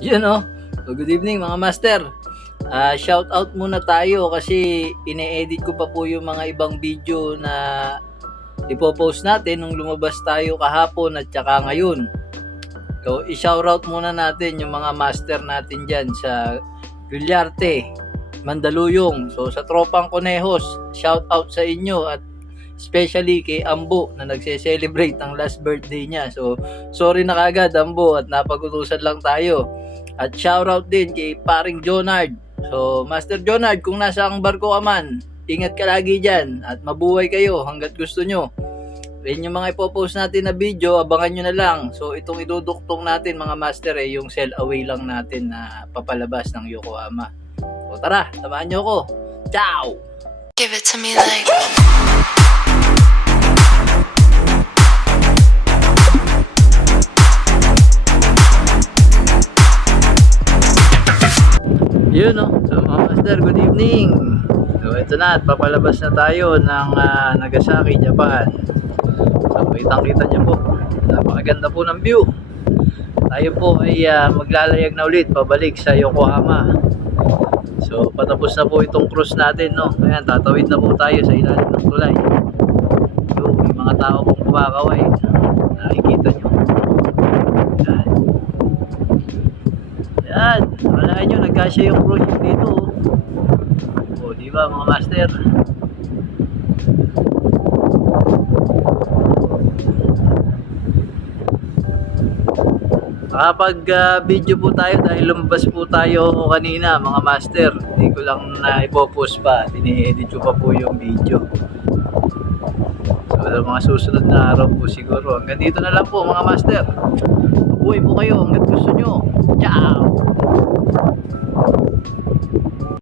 Yun oh. So, good evening mga master. Shout out muna tayo kasi ine-edit ko pa po yung mga ibang video na ipopost natin nung lumabas tayo kahapon at saka ngayon. So, i-shoutout muna natin yung mga master natin dyan sa Gulyarte, Mandaluyong. So, sa tropang Conejos, shout out sa inyo at especially kay Ambo na nagse-celebrate ng last birthday niya. So, sorry na kagad Ambo at napag-utusan lang tayo. At shoutout din kay paring Jonard. So, Master Jonard, kung nasa ang barko ka man, ingat ka lagi dyan at mabuhay kayo hanggat gusto nyo. Yan yung mga ipopost natin na video, abangan nyo na lang. So itong iduduktong natin mga master yung sell away lang natin na papalabas ng Yokohama. So tara, samahan nyo ako. Ciao! Give it to me like Yun no. So mga master, good evening. So ito na at papalabas na tayo ng Nagasaki, Japan. So kitang-kita nyo po. Napakaganda po ng view. Tayo po ay maglalayag na ulit pabalik sa Yokohama. So patapos na po itong cruise natin no. Ayan, tatawid na po tayo sa ilalim ng tulay. So may mga tao pong kumakaway. Nakikita nyo. Ayan. Ayan. Wala nyo, nagkasya yung cruise dito. O diba mga master? Kapag video po tayo dahil lumabas po tayo kanina mga master, hindi ko lang na ipopost pa, ini-edit ko pa po yung video. So sa mga susunod na araw po siguro, hanggang dito na lang po mga master. Mabuhay po kayo hanggang gusto nyo.